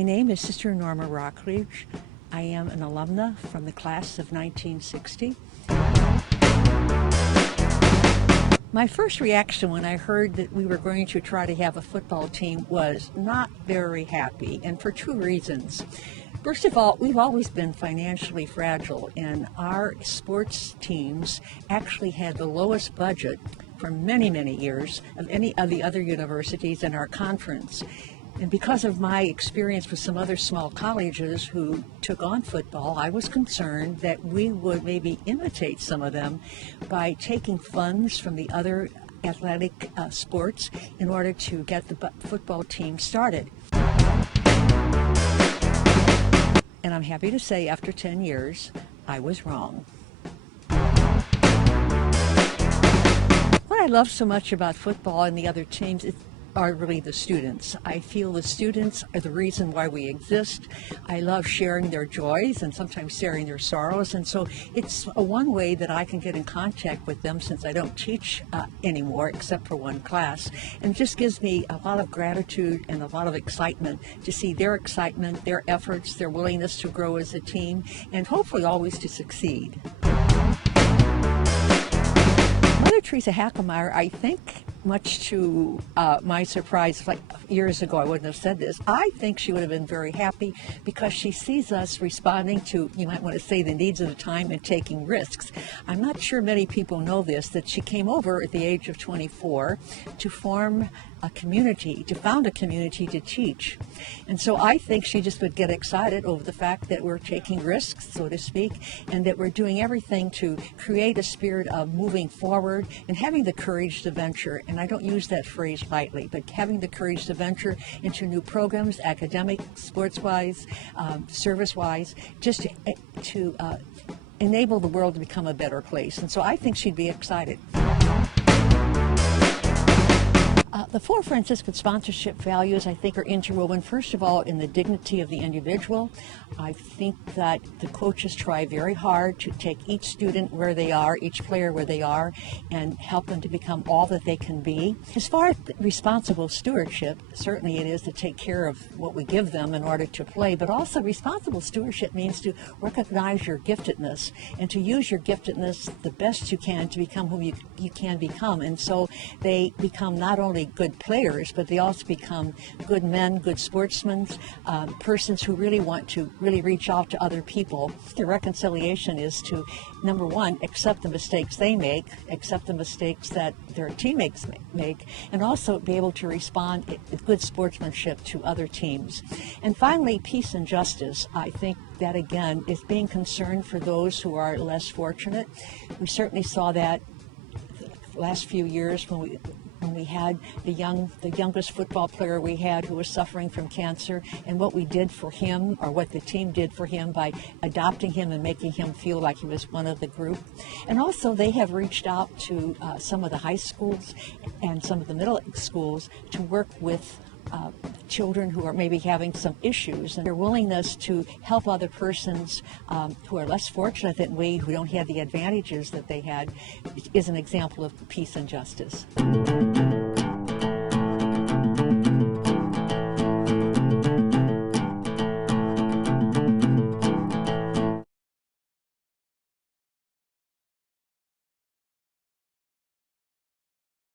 My name is Sister Norma Rocklage. I am an alumna from the class of 1960. My first reaction when I heard that we were going to try to have a football team was not very happy, and for two reasons. First of all, we've always been financially fragile, and our sports teams actually had the lowest budget for many, many years of any of the other universities in our conference. And because of my experience with some other small colleges who took on football, I was concerned that we would maybe imitate some of them by taking funds from the other athletic sports in order to get the football team started. And I'm happy to say after 10 years, I was wrong. What I love so much about football and the other teams are really the students. I feel the students are the reason why we exist. I love sharing their joys and sometimes sharing their sorrows, and so it's one way that I can get in contact with them since I don't teach anymore except for one class, and it just gives me a lot of gratitude and a lot of excitement to see their excitement, their efforts, their willingness to grow as a team, and hopefully always to succeed. Mother Teresa HACKELMEIER, I think, much to my surprise, like years ago I wouldn't have said this, I think she would have been very happy because she sees us responding to, you might want to say, the needs of the time and taking risks. I'm not sure many people know this, that she came over at the age of 24 to form a community, to found a community to teach. And so I think she just would get excited over the fact that we're taking risks, so to speak, and that we're doing everything to create a spirit of moving forward and having the courage to venture. And I don't use that phrase lightly, but having the courage to venture into new programs, academic, sports-wise, service-wise, just to enable the world to become a better place. And so I think she'd be excited. The four Franciscan sponsorship values, I think, are interwoven, first of all, in the dignity of the individual. I think that the coaches try very hard to take each student where they are, each player where they are, and help them to become all that they can be. As far as responsible stewardship, certainly it is to take care of what we give them in order to play, but also responsible stewardship means to recognize your giftedness and to use your giftedness the best you can to become who you can become. And so they become not only good players, but they also become good men, good sportsmen, persons who really want to really reach out to other people. The reconciliation is to, number one, accept the mistakes they make, accept the mistakes that their teammates make, and also be able to respond with good sportsmanship to other teams. And finally, peace and justice. I think that, again, is being concerned for those who are less fortunate. We certainly saw that the last few years when we had the youngest football player we had who was suffering from cancer, and what we did for him, or what the team did for him by adopting him and making him feel like he was one of the group. And also they have reached out to some of the high schools and some of the middle schools to work with children who are maybe having some issues, and their willingness to help other persons who are less fortunate than we, who don't have the advantages that they had, is an example of peace and justice.